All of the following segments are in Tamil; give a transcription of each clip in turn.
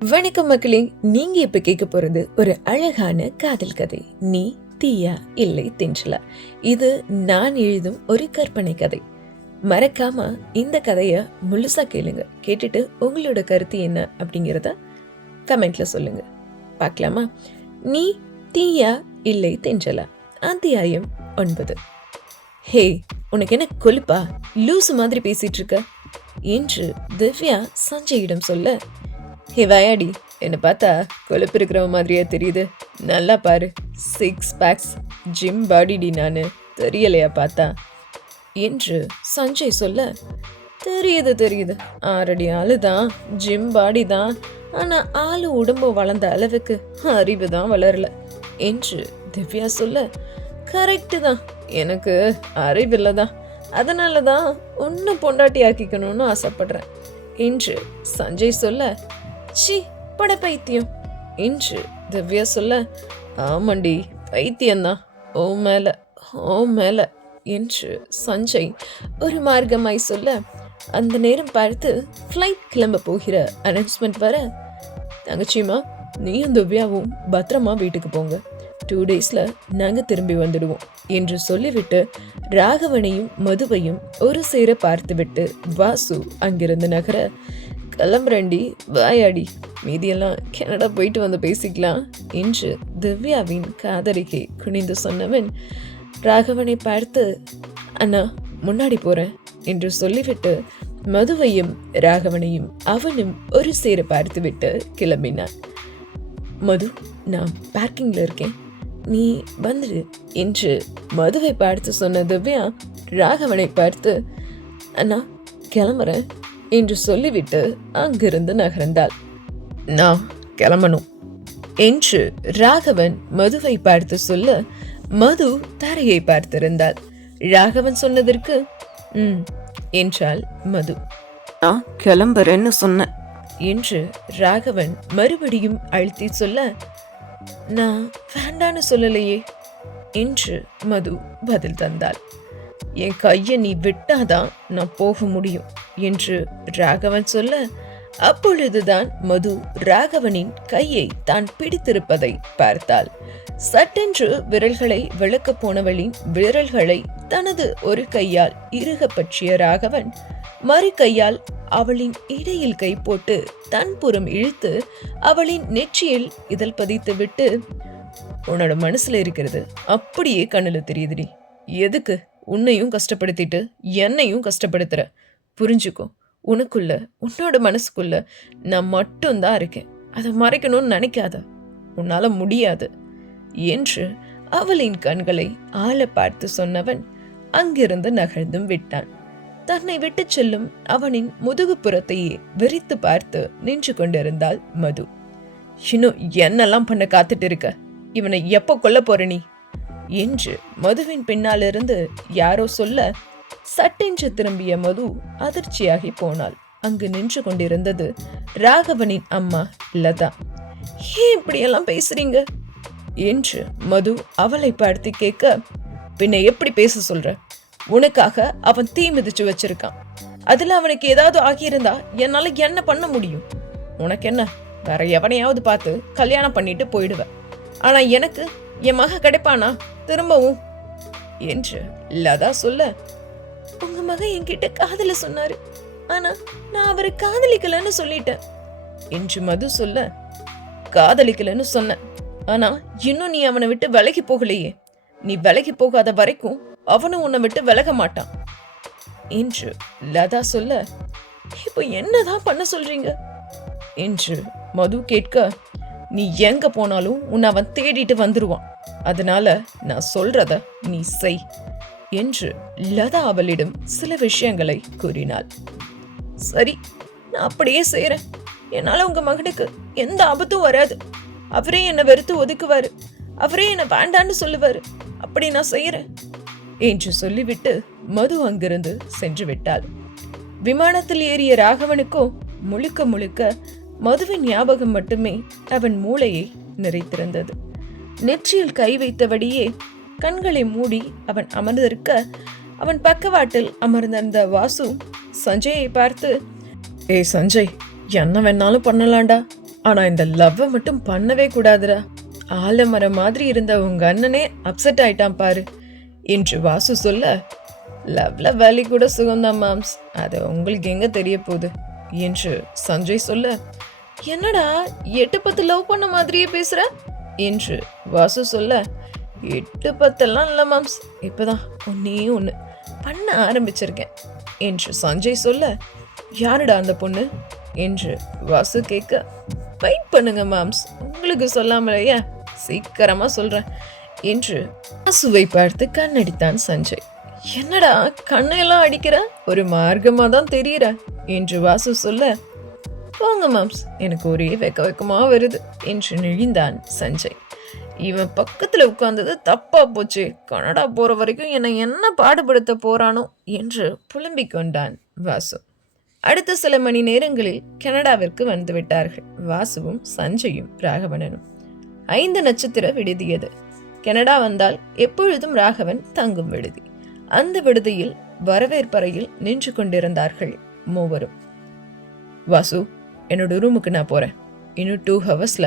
வணக்கம் மக்களே, நீங்க இப்ப கேட்க போறது ஒரு அழகான காதல் கதை. நீ தீயா இல்லை தென்றலா. இது நான் எழுதும் ஒரு கற்பனை கதை. மறக்காம இந்த கதைய முழுசா கேளுங்க. கேட்டுட்டு உங்களோட கருத்து என்ன அப்படிங்கிறத கமெண்ட்ல சொல்லுங்க. பார்க்கலாமா? நீ தீயா இல்லை தென்றலா, அத்தியாயம் 9. ஹே, உனக்கு என்ன கொழுப்பா? லூசு மாதிரி பேசிட்டு இருக்க என்று திவ்யா சஞ்சயிடம் சொல்ல, ஹே வயாடி, என்னை பார்த்தா கொழுப்பு இருக்கிற மாதிரியே தெரியுது. நல்லா பாரு, 6 பேக்ஸ், ஜிம் பாடிடி, நான் தெரியலையா பார்த்தா என்று சஞ்சய் சொல்ல, தெரியுது 6 அடி ஆளு தான், ஜிம் பாடி தான், ஆனா ஆளு உடம்பு வளர்ந்த அளவுக்கு அறிவு தான் வளரல என்று திவ்யா சொல்ல, கரெக்டு தான், எனக்கு அறிவில்லை தான், அதனால தான் இன்னும் பொண்டாட்டி ஆக்கிக்கணும்னு ஆசைப்படுறேன் என்று சஞ்சய் சொல்ல, சி பட பைத்தியம் என்று திவ்யா சொல்ல, ஆமாண்டி பைத்தியம்தான், ஓ மேல என்று சஞ்சய் ஒரு மார்க்கமாய் சொல்ல, அந்த நேரம் பார்த்து ஃப்ளைட் கிளம்ப போகிற அனௌன்ஸ்மெண்ட் வர, தங்கச்சிமா நீயும் திவ்யாவும் பத்திரமா வீட்டுக்கு போங்க, 2 daysல நாங்க திரும்பி வந்துடுவோம் என்று சொல்லிவிட்டு ராகவனையும் மதுவையும் ஒரு சேர பார்த்துவிட்டு வாசு அங்கிருந்து நகர, கிளம்புறண்டி, வாயாடி, மீதியெல்லாம் கனடா போயிட்டு வந்து பேசிக்கலாம் என்று திவ்யாவின் காதலிக்கை குனிந்து சொன்னவன் ராகவனை பார்த்து, அண்ணா முன்னாடி போறேன் என்று சொல்லிவிட்டு மதுவையும் ராகவனையும் அவனும் ஒரு சேர பார்த்துவிட்டு கிளம்பினான். மது, நான் பார்க்கிங்ல இருக்கேன், நீ வந்துடு என்று மதுவை பார்த்து சொன்ன திவ்யா ராகவனை பார்த்து, அண்ணா கிளம்புறேன் என்று சொல்லிவிட்டு அங்கிருந்து நகர்ந்தாள். நான் கிளம்பணும் என்று ராகவன் மதுவை பார்த்து சொல்ல, மது தரையை பார்த்திருந்தாள். ராகவன் சொன்னதற்கு என்றாள் மது. நான் கிளம்புறேன்னு சொன்ன என்று ராகவன் மறுபடியும் அழுத்தி சொல்ல, நான் வேண்டான்னு சொல்லலையே என்று மது பதில் தந்தாள். என் கையை நீ விட்டாதான் நான் போக முடியும் என்று ராகவன் சொல்ல, அப்பொழுதுதான் மது ராகவனின் கையை தான் பிடித்திருப்பதை பார்த்தாள். சட்டென்று விரல்களை விளக்க போனவளின் விரல்களை தனது ஒரு கையால் இறுக பற்றிய ராகவன் மறு கையால் அவளின் இடையில் கை போட்டு தன் புறம் இழுத்து அவளின் நெற்றியில் இதழ் பதித்து விட்டு, உன்னோட மனசுல இருக்கிறது அப்படியே கண்ணுல தெரியுதுடி, எதுக்கு உன்னையும் கஷ்டப்படுத்திட்டு என்னையும் கஷ்டப்படுத்துற, புரிஞ்சுக்கோ, உனக்குள்ள உன்னோட மனசுக்குள்ள நான் மட்டும்தான் இருக்கேன், அதை மறைக்கணும்னு நினைக்காத, உன்னால முடியாது என்று அவளின் கண்களை ஆழ பார்த்து சொன்னவன் அங்கிருந்து நகர்ந்தும் விட்டான். தன்னை விட்டு செல்லும் அவனின் முதுகுப்புறத்தையே விரித்து பார்த்து நின்று கொண்டிருந்தாள் மது. இன்னும் என்னெல்லாம் பண்ண காத்துட்டு இருக்க, இவனை எப்போ கொல்ல போற நீ என்று மதுவின் பின்னாலிருந்து யாரோ சொல்ல, சட்டென்று திரும்பிய மது அதிர்ச்சியாகி போனாள். அங்கு நின்று கொண்டிருந்தது ராகவனின் அம்மா லதா. ஏன் இப்படியெல்லாம் பேசுறீங்க என்று மது அவளை பார்த்து கேட்க, பின்ன எப்படி பேச சொல்ற, உனக்காக அவன் தீ மிதிச்சு வச்சிருக்கான், அதுல அவனுக்கு ஏதாவது ஆகியிருந்தா என்னால என்ன பண்ண முடியும், உனக்கு என்ன, வேற எவனையாவது பார்த்து கல்யாணம் பண்ணிட்டு போயிடுவ, ஆனா எனக்கு என் மக கிடைப்பானா திரும்பவும் என்று லதா சொல்ல, உங்க மக என்கிட்ட காதல சொன்னாரு, ஆனா நான் அவரை காதலிக்கலன்னு சொல்லிட்டேன் என்று மது சொல்ல, காதலிக்கலன்னு சொன்ன, ஆனா இன்னும் நீ அவனை விட்டு விலகி போகலையே, நீ விலகி போகாத வரைக்கும் அவனும் உன்னை விட்டு விலக மாட்டான் என்று லதா சொல்ல, இப்போ என்னதான் பண்ண சொல்றீங்க என்று மது கேட்க, நீ எங்க போனாலும் உன்னை அவன் தேடிட்டு வந்துருவான், அதனால நான் சொல்றத நீ செய் என்று லதா அவளிடம் சில விஷயங்களை கூறினாள். சரி, நான் அப்படியே செய்யறேன், என்னால உங்க மகனுக்கு எந்த ஆபத்தும் வராது, அவரே என்னை வெறுத்து ஒதுக்குவாரு, அவரே என்னை வேண்டான்னு சொல்லுவாரு, அப்படி நான் செய்யறேன் என்று சொல்லிவிட்டு மது அங்கிருந்து சென்று விட்டாள். விமானத்தில் ஏறிய ராகவனுக்கோ முழுக்க முழுக்க மதுவின் ஞாபகம் மட்டுமே அவன் மூளையை நிறைத்திருந்தது. நெற்றியில் கை வைத்தபடியே கண்களை மூடி அவன் அமர்ந்திருக்க, அவன் பக்கவாட்டில் அமர்ந்திருந்த வாசு சஞ்சயை பார்த்து, ஏய் சஞ்சய், என்ன வேணாலும் பண்ணலாண்டா, ஆனா இந்த லவ்வை மட்டும் பண்ணவே கூடாதுடா. ஆலமரம் மாதிரி இருந்த உங்க அண்ணனே அப்செட் ஆயிட்டான் பாரு என்று வாசு சொல்ல, லவ்ல வலி கூட சுகம்தான் மாம்ஸ், அது உங்களுக்கு எங்க தெரிய போகுது என்று சஞ்சய் சொல்ல, என்னடா 8-10 லவ் பண்ண மாதிரியே பேசுற என்று வாசு சொல்ல, 8-10 இல்ல மாம்ஸ், இப்பதான் ஒன்னே ஒன்று பண்ண ஆரம்பிச்சிருக்கேன் என்று சஞ்சய் சொல்ல, யாருடா அந்த பொண்ணு என்று வாசு கேட்க, வெயிட் பண்ணுங்க மாம்ஸ், உங்களுக்கு சொல்லாமலையா சீக்கிரமா சொல்றேன் என்று வாசுவை பார்த்து கண்ணடித்தான் சஞ்சய். என்னடா கண்ணையெல்லாம் அடிக்கிற, ஒரு மார்க்கமா தான் தெரியுற என்று வாசு சொல்ல, போங்க மாம்ஸ், எனக்கு ஒரே வெக்கமா வருது என்று நெளிந்தான் சஞ்சய். இவன் பக்கத்துல உட்கார்ந்தது தப்பா போச்சு, கனடா போற வரைக்கும் என்னை என்ன பாடுபடுத்த போறானோ என்று புலம்பிக் கொண்டான் வாசு. அடுத்த சில மணி நேரங்களில் கனடாவிற்கு வந்து விட்டார்கள் வாசுவும் சஞ்சயும் ராகவனும். 5 நட்சத்திர விடுதியது. கனடா வந்தால் எப்பொழுதும் ராகவன் தங்கும் விடுதி. அந்த விடுதியில் வரவேற்பறையில் நின்று கொண்டிருந்தார்கள் மூவரும். வாசு, என்னோட ரூமுக்கு நான் போறேன், இன்னும் 2 ஹவர்ஸ்ல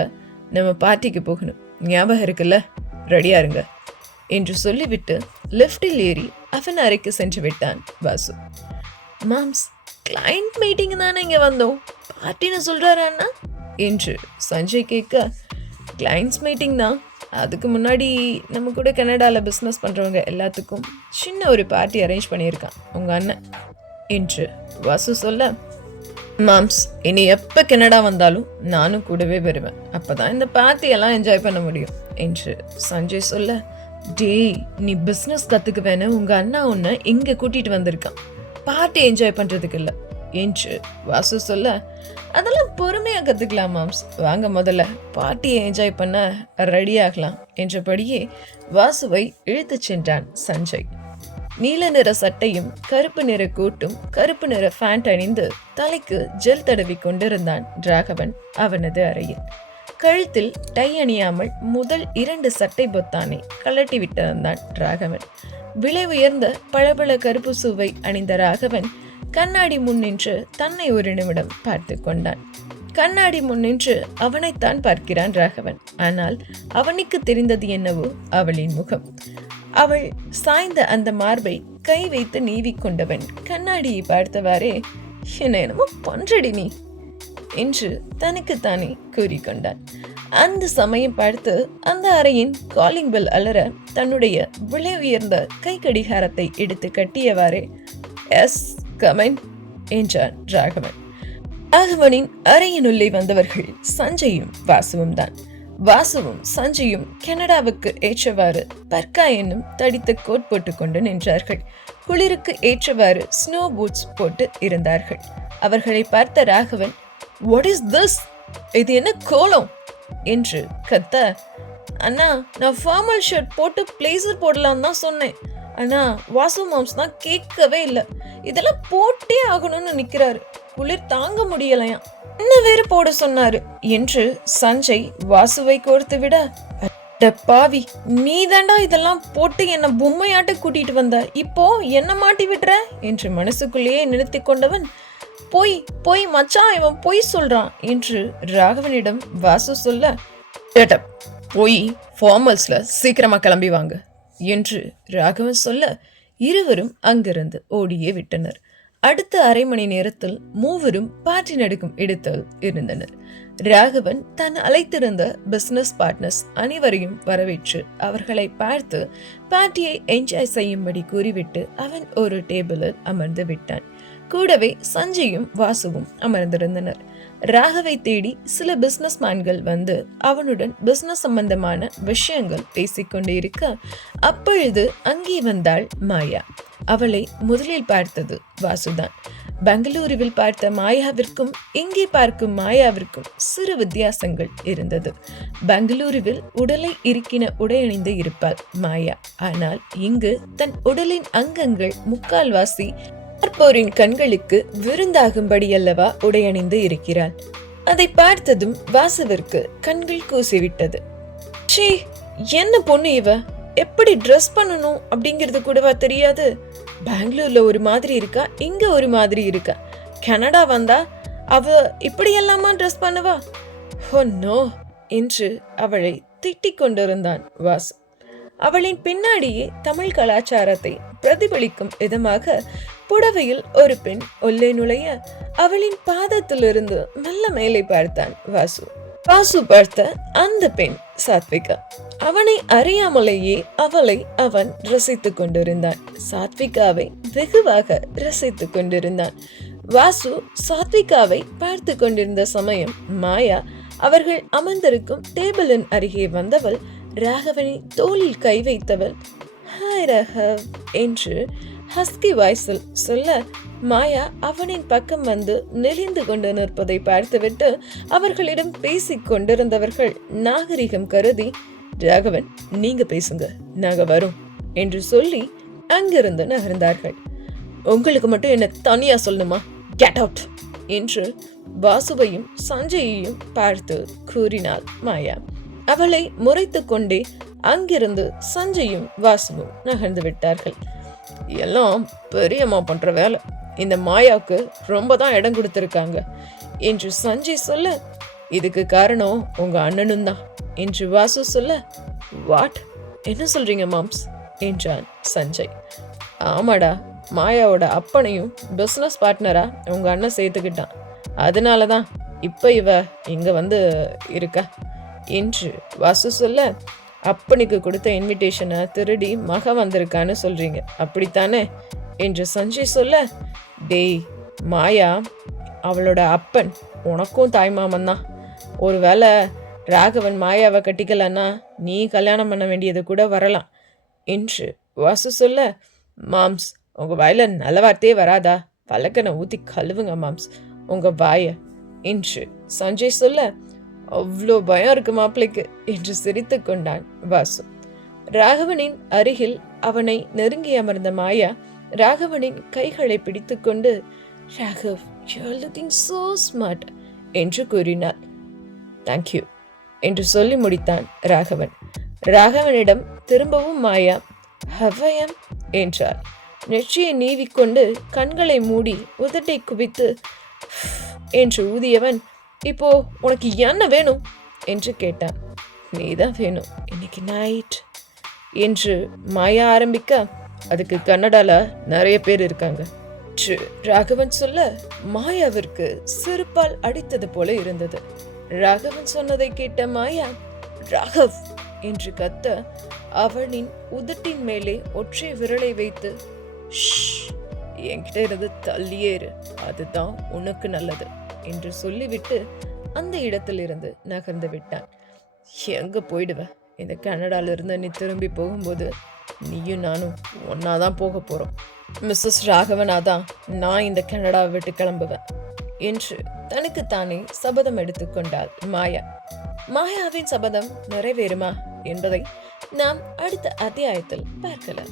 நம்ம பார்ட்டிக்கு போகணும், ஞாபகம் இருக்குல்ல, ரெடியா இருங்க என்று சொல்லிவிட்டு லிப்டில் ஏறி அவன் அறைக்கு சென்று விட்டான் வாசு. மாம்ஸ், கிளைண்ட் மீட்டிங் தானே இங்க வந்தோம், பார்ட்டின்னு சொல்றாரு அண்ணா என்று சஞ்சய் கேட்க, கிளைண்ட்ஸ் மீட்டிங் தான், அதுக்கு முன்னாடி நம்ம கூட கனடாவில் பிஸ்னஸ் பண்ணுறவங்க எல்லாத்துக்கும் சின்ன ஒரு பார்ட்டி அரேஞ்ச் பண்ணியிருக்கான் உங்கள் அண்ணன் என்று வாசு சொல்ல, மாம்ஸ், இனி எப்போ கனடா வந்தாலும் நானும் கூடவே வருவேன், அப்போ தான் இந்த பார்ட்டியெல்லாம் என்ஜாய் பண்ண முடியும் என்று சஞ்சய் சொல்ல, டேய், நீ பிஸ்னஸ் கற்றுக்குவேன்னு உங்கள் அண்ணா உன்னை இங்கே கூட்டிகிட்டு வந்திருக்கான், பார்ட்டி என்ஜாய் பண்ணுறதுக்கு இல்லை என்று வாசு சொல்ல, அதெல்லாம் பொறுமையாக கற்றுக்கலாம் மாம்ஸ், வாங்க முதல்ல பார்ட்டியை என்ஜாய் பண்ண ரெடி ஆகலாம் என்றபடியே வாசுவை இழுத்து சென்றான் சஞ்சய். நீல நிற சட்டையும் கருப்பு நிற கோட்டும் கருப்பு நிற ஃபேண்ட் அணிந்து தலைக்கு ஜெல் தடவி கொண்டிருந்தான் ராகவன் அவனது அறையில். கழுத்தில் டை அணியாமல் முதல் 2 சட்டை பொத்தானை கலட்டி விட்டிருந்தான் ராகவன். விலை உயர்ந்த பளபள கருப்பு சூவை அணிந்த ராகவன் கண்ணாடி முன் நின்று தன்னை ஒரு நிமிடம் பார்த்து கொண்டான். கண்ணாடி முன் நின்று அவனைத்தான் பார்க்கிறான் ராகவன். ஆனால் அவனுக்கு தெரிந்தது என்னவோ அவளின் முகம். அவள் சாய்ந்த அந்த மார்பை கை வைத்து நீவி கொண்டவன் கண்ணாடியை பார்த்தவாறே, என்ன என்னமோ பண்றடி நீ என்று தனக்குத்தானே கூறிக்கொண்டான். அந்த சமயம் பார்த்து அந்த அறையின் காலிங் பெல் அலற தன்னுடைய விலை உயர்ந்த கை கடிகாரத்தை எடுத்து கட்டியவாறே, எஸ் கமென் என்றான் ராகவன். ராகவனின் அறையினுள்ளே வந்தவர்கள் சஞ்சயும் வாசுவும் தான். வாசுவும் சஞ்சயும் கனடாவுக்கு ஏற்றவாறு பர்கா என்னும் தடித்த கோட் போட்டு கொண்டு நின்றார்கள். குளிருக்கு ஏற்றவாறு ஸ்னோ பூட்ஸ் போட்டு இருந்தார்கள். அவர்களை பார்த்த ராகவன், வாட் இஸ் திஸ், இது என்ன கோலம் என்று கத்த, அண்ணா, நான் ஃபார்மல் ஷர்ட் போட்டு பிளேசர் போடலாம் தான் சொன்னேன், ஆனா வாசு மாம்ஸ் தான் கேட்கவே இல்லை, இதெல்லாம் போட்டே ஆகணும்னு நிக்கிறாரு, குளிர் தாங்க முடியலையா, என்ன வேறு போட சொன்னாரு என்று சஞ்சய் வாசுவை கோர்த்து விட, பாவி, நீ தாண்டா இதெல்லாம் போட்டு என்ன பொம்மையாட்ட கூட்டிட்டு வந்த, இப்போ என்ன மாட்டி விடுற என்று மனசுக்குள்ளேயே நினைத்து கொண்டவன், போய் போய் மச்சான், இவன் பொய் சொல்றான் என்று ராகவனிடம் வாசு சொல்ல, போய் ஃபார்மல்ஸ்ல சீக்கிரமா கிளம்பி வாங்க என்று ராகவன் சொல்ல, இருவரும் அங்கிருந்து ஓடியே விட்டனர். அடுத்த அரை மணி நேரத்தில் மூவரும் பார்ட்டி நடக்கும் இடத்தில் இருந்தனர். ராகவன் தான் அழைத்திருந்த பிசினஸ் பார்ட்னர்ஸ் அனைவரையும் வரவேற்று அவர்களை பார்த்து பார்ட்டியை என்ஜாய் செய்யும்படி கூறிவிட்டு அவன் ஒரு டேபிளில் அமர்ந்து விட்டான். கூடவே சஞ்சயும் வாசுவும் அமர்ந்திருந்தனர். ராகவை தேடி சில பிசினஸ் மேன்கள் வந்து அவனுடன் பிசினஸ் சம்பந்தமான விஷயங்கள் பேசிக்கொண்டு இருக்க, அப்பொழுது அங்கே வந்தாள் மாயா. அவளை முதலில் பார்த்தது வாசுதான். பெங்களூருவில் பார்த்த மாயாவிற்கும் இங்கே பார்க்கும் மாயாவிற்கும் சிறு வித்தியாசங்கள் இருந்தது. பெங்களூருவில் உடலை இருக்கின உடையணிந்து இருப்பாள் மாயா. ஆனால் இங்கு தன் உடலின் அங்கங்கள் முக்கால்வாசி பார்ப்போரின் கண்களுக்கு விருந்தாகும்படி அல்லவா உடையணிந்து இருக்கிறாள். அதை பார்த்ததும் வாசுவிற்கு கண்கள் கூசிவிட்டது. ச்சே, என்ன பொண்ணு இவ, எப்படி ட்ரெஸ் பண்ணணும் அப்படிங்கிறது கூடவா தெரியாது? பெங்களூர்ல ஒரு மாதிரி இருக்கா, இங்க ஒரு மாதிரி இருக்கா. கனடா வந்தா அவ இப்படி எல்லாமா ட்ரெஸ் பண்ணுவா? "ஓ நோ" என்று அவளை திட்டிக் கொண்டிருந்தான் வாசு. அவளின் பின்னாடியே தமிழ் கலாச்சாரத்தை பிரதிபலிக்கும் விதமாக புடவையில் ஒரு பெண் உள்ளே நுழைய அவளின் பாதத்திலிருந்து மெல்ல மேலே பார்த்தான் வாசு. வாசு பார்த்த அந்த பெண் சாத்விகா. அவனை அறியாமலேயே அவளை அவன் ரசித்துக் கொண்டிருந்தான். சாத்விகாவை வெகுவாக ரசித்துக் கொண்டிருந்தான். வாசு சாத்விகாவை பார்த்து கொண்டிருந்த சமயம் மாயா அவர்கள் அமர்ந்திருக்கும் டேபிளின் அருகே வந்தவள் ராகவனின் தோளில் கை வைத்தவள் "ஹாய் ராகவ்" என்று ஹஸ்கி வாய்ஸில் சொல்ல மாயா அவனின் பக்கம் வந்து நெளிந்து கொண்டு நிற்பதை பார்த்துவிட்டு அவர்களிடம் பேசிக் கொண்டிருந்தவர்கள் நாகரிகம் கருதி "ராகவன், நீங்க பேசுங்க, நாங்க வரோம்" என்று சொல்லி அங்கிருந்து நகர்ந்தார்கள். "உங்களுக்கு மட்டும் என்ன தனியா சொல்லணுமா? கெட் அவுட்" என்று வாசுவையும் சஞ்சயையும் பார்த்து கூறினாள் மாயா. அவளை முறைத்து கொண்டே அங்கிருந்து சஞ்சயும் வாசுவும் நகர்ந்து விட்டார்கள். "எல்லாம் பெரியம்மா பண்ற வேலை. இந்த மாயாவுக்கு ரொம்ப தான் இடம் கொடுத்திருக்காங்க" என்று சஞ்சய் சொல்ல, "இதுக்கு காரணம் உங்க அண்ணனும் தான்" என்று வாசு சொல்ல, "வாட்? என்ன சொல்றீங்க மாம்ஸ்?" என்றான் சஞ்சய். "ஆமாடா, மாயாவோட அப்பனையும் பிசினஸ் பார்ட்னரா உங்க அண்ணன் சேர்த்துக்கிட்டான். அதனாலதான் இப்ப இவ இங்க வந்து இருக்கா" என்று வாசு சொல்ல, "அப்பனுக்கு கொடுத்த இன்விடேஷனை திருடி மக வந்திருக்கான்னு சொல்றீங்க, அப்படித்தானே?" என்று சஞ்சய் சொல்ல, "டேய் மாயா, அவளோட அப்பன் உனக்கும் தாய்மாமன் தான். ஒருவேளை ராகவன் மாயாவை கட்டிக்கலன்னா நீ கல்யாணம் பண்ண வேண்டியது கூட வரலாம்" என்று வாசு சொல்ல, "மாம்ஸ், உங்க வாயில நல்ல வார்த்தையே வராதா? பழக்கனை ஊத்தி கழுவுங்க மாம்ஸ் உங்க வாய" என்று சஞ்சய் சொல்ல, "அவ்வளோ பயம் இருக்கு மாப்பிளைக்கு" என்று சிரித்து கொண்டான் வாசு. ராகவனின் அருகில் அவனை நெருங்கி அமர்ந்த மாயா ராகவனின் கைகளை பிடித்துக்கொண்டு, "Raghav, you are looking so smart" என்று கூறினாள். "தேங்க்யூ" என்று சொல்லி முடித்தான் ராகவன். ராகவனிடம் திரும்பவும் மாயா "How I am" என்றாள். நெற்றியை நீவிக்கொண்டு கண்களை மூடி உதட்டை குவித்து என்று ஊதியவன், "இப்போ உனக்கு என்ன வேணும்?" என்று கேட்டான். "நீதான் வேணும் இன்னைக்கு நைட்" என்று மாயா ஆரம்பிக்க, "அதுக்கு கன்னடால நிறைய பேர் இருக்காங்க" ராகவன் சொல்ல மாயாவிற்கு செருப்பால் அடித்தது போல இருந்தது. ராகவன் சொன்னதை கேட்ட மாயா "ராகவ்" என்று கத்த அவனின் உதட்டின் மேலே ஒற்றை விரலை வைத்து, "ஷ், என்கிட்ட இருந்து தள்ளியேறு, அதுதான் உனக்கு நல்லது" என்று சொல்லிவிட்டு அந்த இடத்திலிருந்து நகர்ந்து விட்டான். "எங்க போயிடுவ? இந்த கனடால இருந்து நீ திரும்பி போகும்போது நீயும் நானும் ஒன்னாதான் போக போறோம். மிஸ்ஸஸ் ராகவனாதான் நான் இந்த கனடாவை விட்டு கிளம்புவேன்" என்று தனக்குத்தானே சபதம் எடுத்துக்கொண்டாள் மாயா. மாயாவின் சபதம் நிறைவேறுமா என்பதை நாம் அடுத்த அத்தியாயத்தில் பார்க்கலாம்.